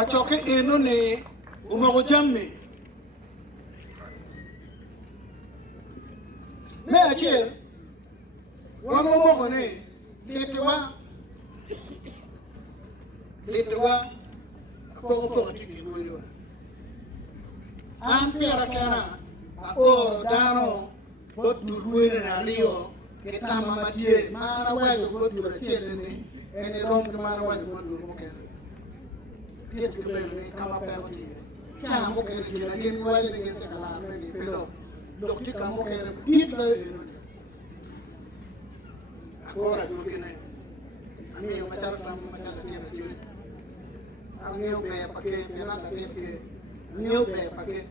Kachoke eno ne umago jamme. Me achiel wango mogo ne letewa apogo tiki ngoliwa. An piara kera oro dano bot duruere na rio ketama matie mara wajo bot dura chiede ni ene rom ke mara wajo bot dura mokere. Tiet ke bel ni kama pego tie. Chana mokere jina gini wajo ni gini tekala meni pelo. Dok ti kama mokere tiet la eno. Akora dugine. Ami machara tram machara tiena churi. Angeu be pake pera la ke angeu be pake.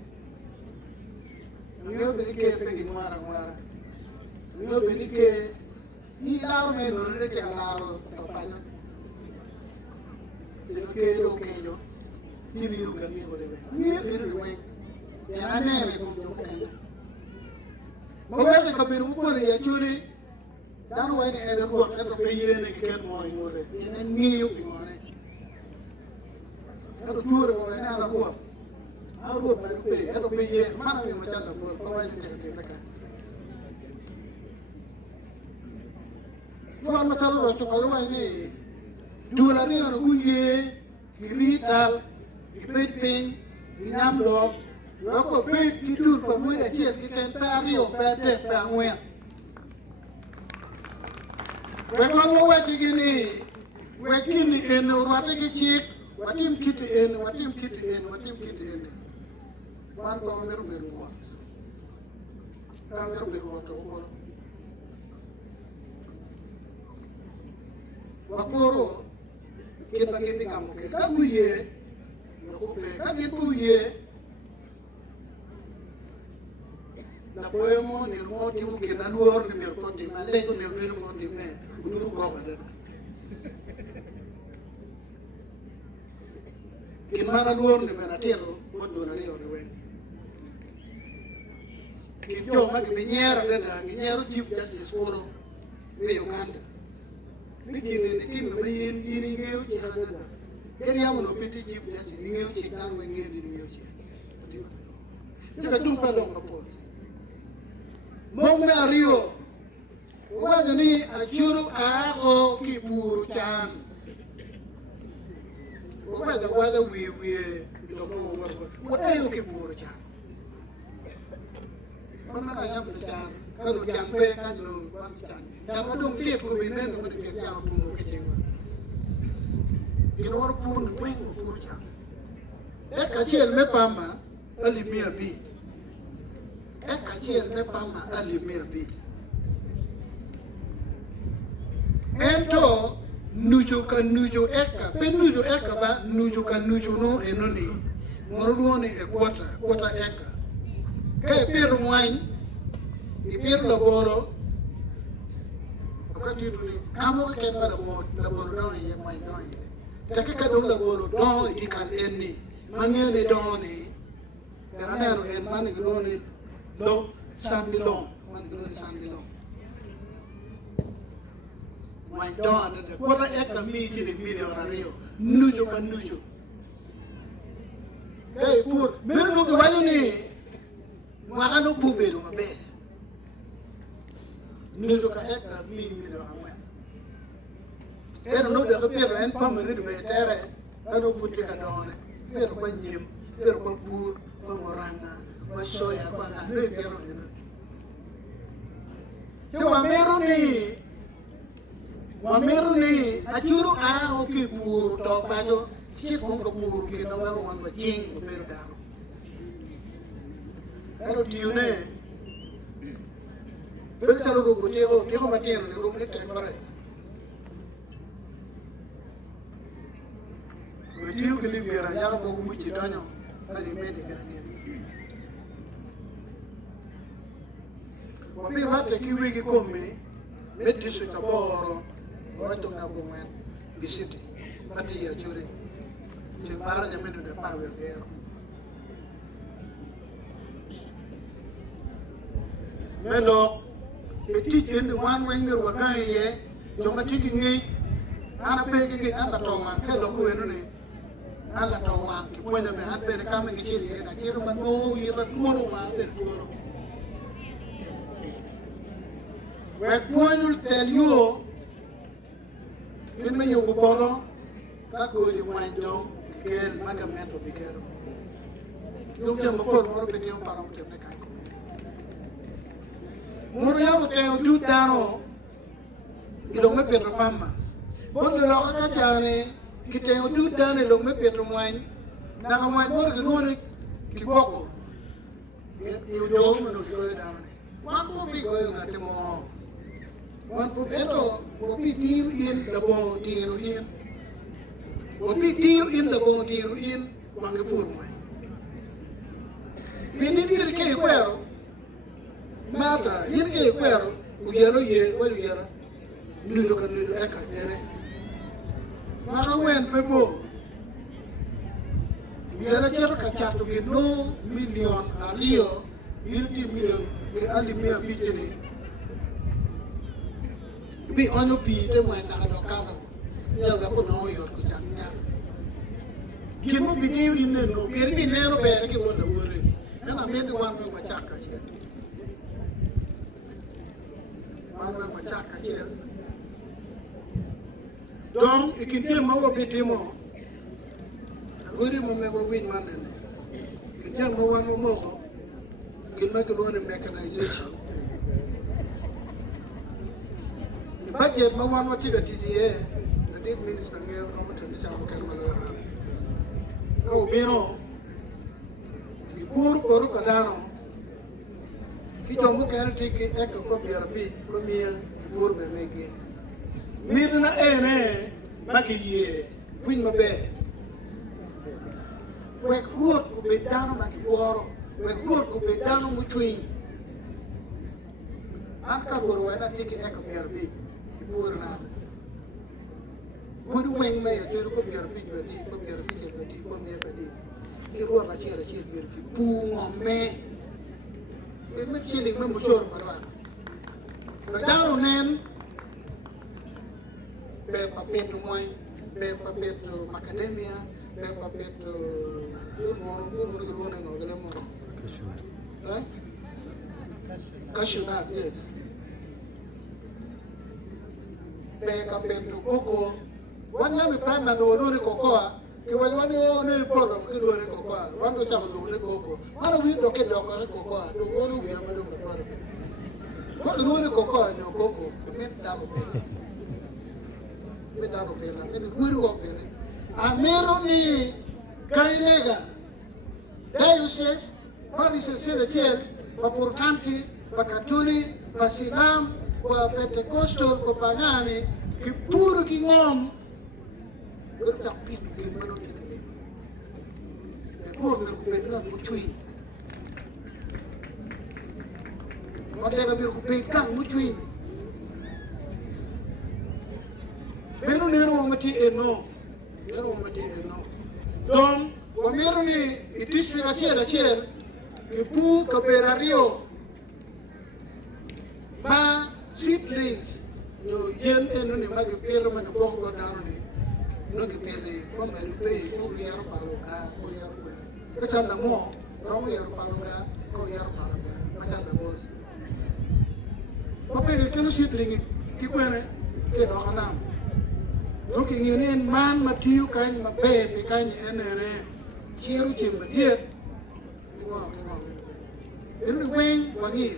Angeu be ke pe gimara ngwara. Angeu be ke ni laro me no re te laro to paño. Ke ro kejo. Ni viru ga ni bode be. Ni viru we. Ya ne ko jo kenda. Mo be ka biru ko re ya churi. Dan way ne ene Rwot eto pe yene ke ken mo ngore. Ene niu ngore. Eto tuure ko ene ala Rwot. A Rwot ba pe eto pe ye mana me machala ko ko way ne te ka. Yo ma machala ro to ko way ne dula ri ono ku ye kirital ipetpin inam lo yo ko pe ki dur ko mu ya che ki ken pa rio pa te pa ngwe. Wekwango wati gini, wekini ene urwate ki chik, watim kiti ene. Wan kwa meru Rwot. Kwa meru Rwot wakoro. Wakoro, kipa kipi kamuke. Kaguye, nakupe, kagipuye. Na poemo ni Rwot yung kinaluor ni Merkoti, malego ni Merkoti me. Guru goga dada. Gimara luor ni menatero bodo na rio rewe. Kinjo magi binyera dada, binyero Chief Justice Kwaro me Uganda. Mikini ni kimi bayin ini ngeo chi dada. Keri yamu no piti Chief Justice ngeo chi tanwe ngeni ngeo chi. Jika tumpa long kapot. Mokme ario. Wajo ni achuru ako kiburu chan. Wajo wiye iloko wajo kiburu chan. Mana kaya chan. Kalau jampe kan lo chan. Jampe dong dia kubinen dong dia jauh tunggu kecewa. Inor pun wing kiburu chan. Kacil me pama alimia bi. Kacil me pama alimia bi. Ento nuju eka, pe nuju eka ba nuju no enoni. Ngorluoni e kwata eka. Kaya piru mwany, ipiru laboro. Wakati yuduli, kamo kekeba laboro don ye mwany don ye. Taki kadong laboro don ikan eni. Mangeni don ni. Peranero en mani giloni lo sandilong. Mani giloni sandilong. My daughter, the quarter acre meeting in Million Rio, Nuju. Hey, poor, Miru Wayuni, Wano Puberu, a bear. Nuju acre million. I don't know the appear and permanent way there. I don't put it on it. Very one yim, very one poor, one moranga, one soya, one hundred. You are Meruni. Wameru ni achuru a okiburu to pajo shit kung kaburu kino walo wan baching beru daro. Pero tiune beru talo rubu tiyo matero ni rubu ni tempore. Tiyo kilibera yaka bogu muchi donyo kari medi kerangir. Wapi wate kiwigi kumi medi suka boro. Wajo na bungen bisiti pati ya juri Gimara nyamendu de pawe vero melo petit ende wan wengir wagaye joma tiki ngi ana pege ngi anda tonga kelo ko enune alla to wan ki pwede me hat bere kama ki chiri na chiro mano yira tuoro ma bere tuoro we pwede tel yo kin me yo boporo ka ko di wanjo kel magamento bikero yung jam boporo moro beti yung parang tem ne kai ko moro ya bote du dano ilong me pedro pamma bon lo ka chane kita yang tu dan elok me petro main nak main bor ke nuan ki boko you do manu ko dan wan ko bi ko ngate mo wan ko petro ko pi tiu in da bo tiru in ko pi tiu in da bo tiru in wan ke pur mai pini dir ke kwero mata yin ke kwero u yero ye wa yero nudo kan nudo eka ere maka wen pepo yara chero kachatu ke no million alio yirti million ke ali mia pitene bi ono pi te mo na do karo ya ga ko no yo ko chanya ki mo bi yu inne no ke ri ne ro be ke wona wore kana me de wan ko chaka che wan ko chaka che donc ikinte mawo betimo agori mo mego win manene kinte mo wan mo gilma ko woni mechanization ni budget mo wan wati ga TDA the date minister ngeo no mo tan sa ko malo ko bino di pur por kadano ki jomo kan tiki ek ko berbi ko mia pur be mege mirna ene Bakiye win mabe we Rwot ko be dano Kwaro we Rwot ko be dano mu twin an ka woro wena tiki ek berbi purna Budu weng me ya ko berbi berdi ko berbi berdi ko me berdi ki Rwot la chere berki pu ngome e me chili me mu chor parwa ba dano nen be papetu moy be papetu macadamia be papetu moro no gele moro cashew nut yes be papetu coco wanya mi prime no cocoa ke wani o ne poro ke no cocoa wando cha no coco mara wi do ke do cocoa do wonu wi amado ko poro ko no cocoa no coco me da ko bedano pena men guru go pena amero ni kainega diocese parise sele chel papurtanti pakaturi pasilam kwa pentecostal ko pagani ki puro ki ngom gurta pit ki mano tikene e pur na ko bedna ko chui wadega bir ko pekan mu chui pero nero mati eno donc wa mero ni i district achel ke pu kaperario ma seedlings no yen eno ni ma ke pero ma ke bongo dano ni no ke pere ko ma ru pe ko yaro paruka ko yaro ko chanda mo romo yaro paruka ko yaro paruka ma chanda mo ko pere ke no seedling ki kwene ke no kanam donc ngene man matiu kan mabe pe kan enere chiru chimba diet wa enu wen wagi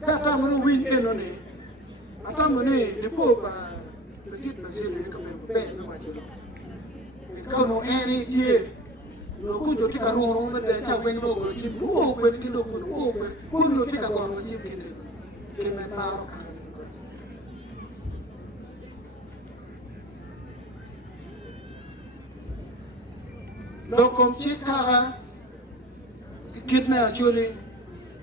kata manu win enone ata mane ne popa petit bazele ka be na wajelo e ka no eri die no kunjo tika ro na de cha wen no go chim o kwen kilo ko o kwen kunjo tika go no chim kinde que me paro lo kom chikara kidme Acholi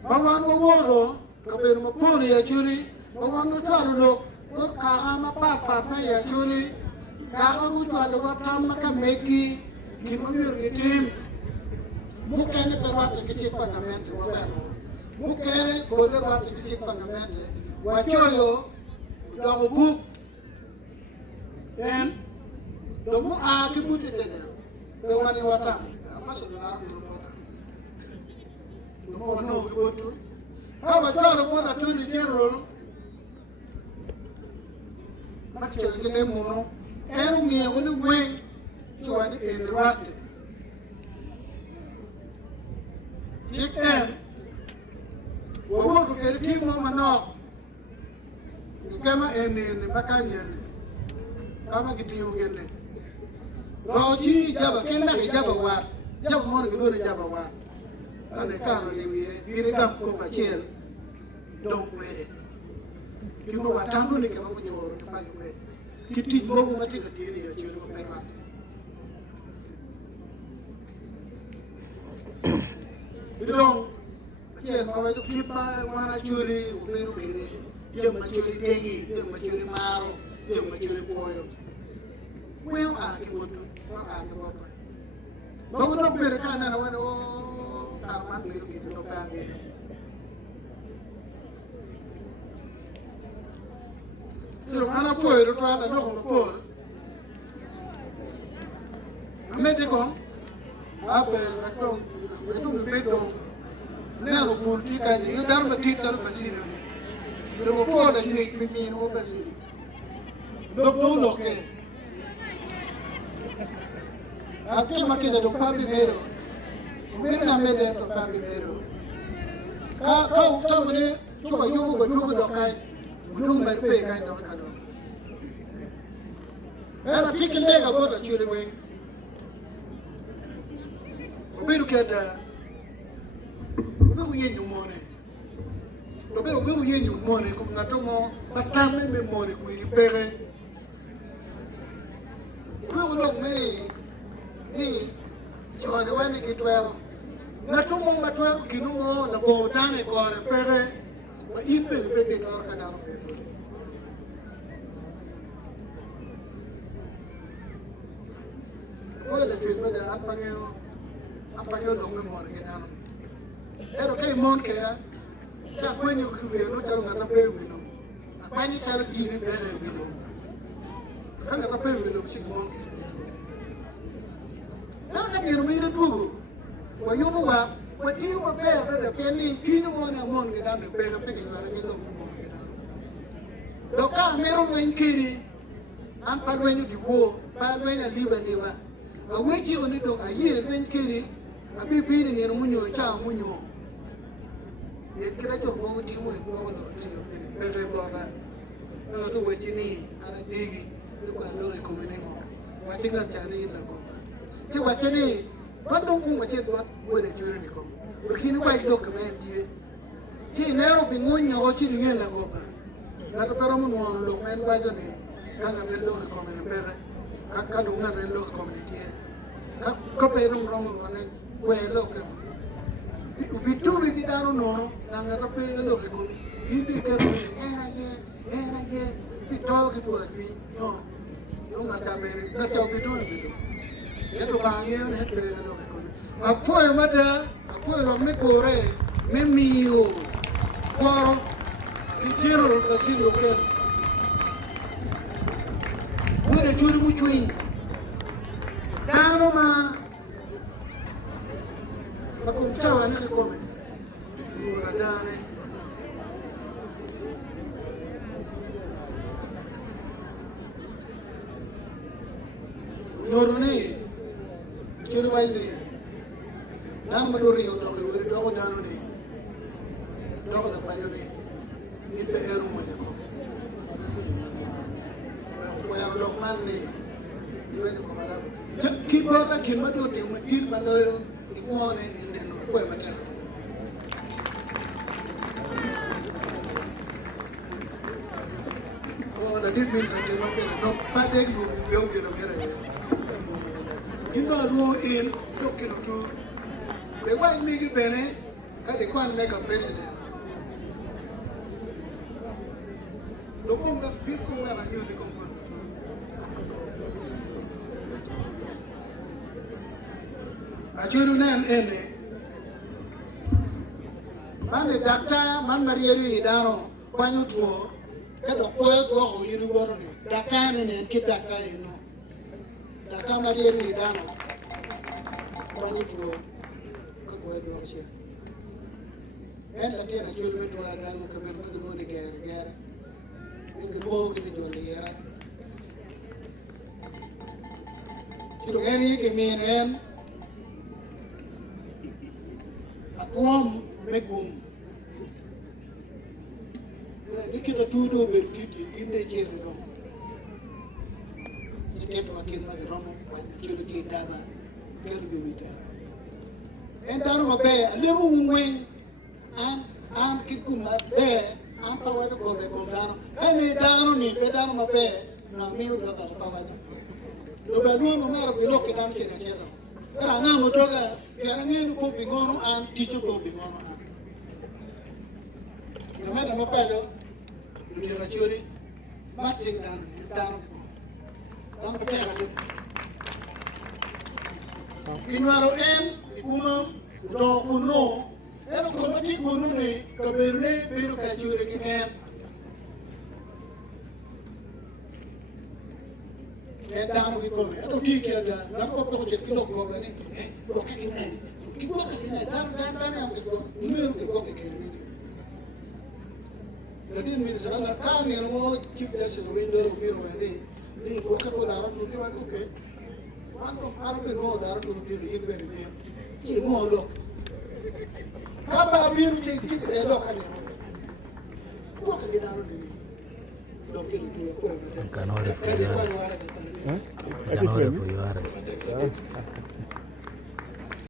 bawan woro kaber mo pori Acholi bawan no chalo lo ko kara ma pat na Acholi kara ko chalo wa tam ka meki kimo yur gitim mukene perwata ke chipagamente wa ba mukere kode watu kisi pangamente wachoyo dogo book and the more I can put it in there, the one you want to must have the more no go to. How about Chope to the general? Much of the name more, and we are going to wing to an in Rwot. Chicken, we want to get a team of Manok. You come in the Bakanyan, come and get you again. Roji, Jabba, Jabba, what? Jabba, more good Jabba, what? And the car will be a dump of a chair. Don't wait. You know what I'm going to come with your way. Kitty Mogo, what is a dear children of my mother. You don't. I keep my one actually, you mature day, you mature marrow, you mature boil. Well, I can go to, well, I can go to. But we don't better kind of one, oh, I'm not going to get no bad. So, I'm not poor, to try to know poor. I made it come. I don't bed on. Never could take any. You done the detail Basili. There were four that take me in over city. Doctor, okay. I came a kid at Papi Mero. When I made that to Papi Mero. Come in, so you will do the kind, do my pay kind of canoe. And I take a leg about a chili wing. We look at that. We hear you money. We hear you money. Come not to more, but time me money. We repair. We will look many. He, so the one get 12. Not to more, but 12 kilo more. The bow down a car repair. But even the baby talk and out of it. Well, the treatment of Apire don't want to get out of it. Okay, Monkey, when you could be a little bit of a window. When you tell you in bed, we know. Can't have a pay with the monkey. That can be a way to do. Well, you know what you were there, the penny, Tino on a monkey down the bed of picking where I get over monkey down. The car, Mero and Kitty, and Padway you go, Padway and Liva. I wait you on it a year when Kitty, a bit beating in Munyo, Chow Munyo. You get your boat, you won't go to the border. No, do what you need, and a diggy, look at no coming more. Watching that Chinese like that. You watch any, but don't come with it, what would a jury come? We can't quite document here. She never been going or watching again like over. Not a paramour one look, man, by the name. Can't have a look coming in better. Can't do not a look coming here. Copy room wrong on it, where look. We do it down no, and I pay the local. He became era, we talk it was me. No, no matter, that's how we do it. Get to buy him and pay the local. A poor mother, a poor Mikore, Memio, Kwaro, the general Casino. What a jury between. Down on my. Kung chawa na comment. Uradane. Noruni. Churu bayi. Nan maduri untuk liwiri doko danu ni. Doko da payo ni. Ipe eru mo ni ko. Kaya lokman ni. Ibe ni kumarap. Kibota kimadoti umatin baloyo. One in the equipment. Oh, the difference of the market, no patent will be built in America. You know, roll in, looking to the white Miggy Benny, got the one make a president. Look on the people where I use the comfort. Achuru nan ene. Man the doctor, man Marieri Dano, Panyu Tuo, Kada kwa to yiri goro ne dakane ne kidaka ino dakama yiri dano kwani to ko ko do che en la tena chulu to ga no ka men ko ni ger ni ko ki do ni era chulu eri ke men en atwom megum Nikita tudo berkiti inde cheru dong. Setiap makin lagi romo banyak chulu ki daba keru bimita. Entaro mabe lewu wungweng an kikuma be an pawa ko be ko dano. Me dano ni be dano mabe na mi udah ka pawa. Lo be no mero bilo ki dam chena chero. Era na mo toga ya ngi ko bingono an ticho ko bingono an. Namanya apa itu? Dunia macuri, macam dan percaya lagi. Inwaro ikuno, do kuno, komati kuno ni kaberne biru kacuri kinen. Dan kita tiga ada, lalu apa macam kilo kau ni? Kau kinen, kau kinen, dan yang kau, umur kau kinen. Jadi misalnya kan yang mau cipta sesuatu window ni bukan kau darah tu dia tu ke, waktu harus kau darah tu dia ini beri ni, mau lok, kapa biru cipta lok kan yang, kau kan darah tu, lok itu kau Can order for your arrest.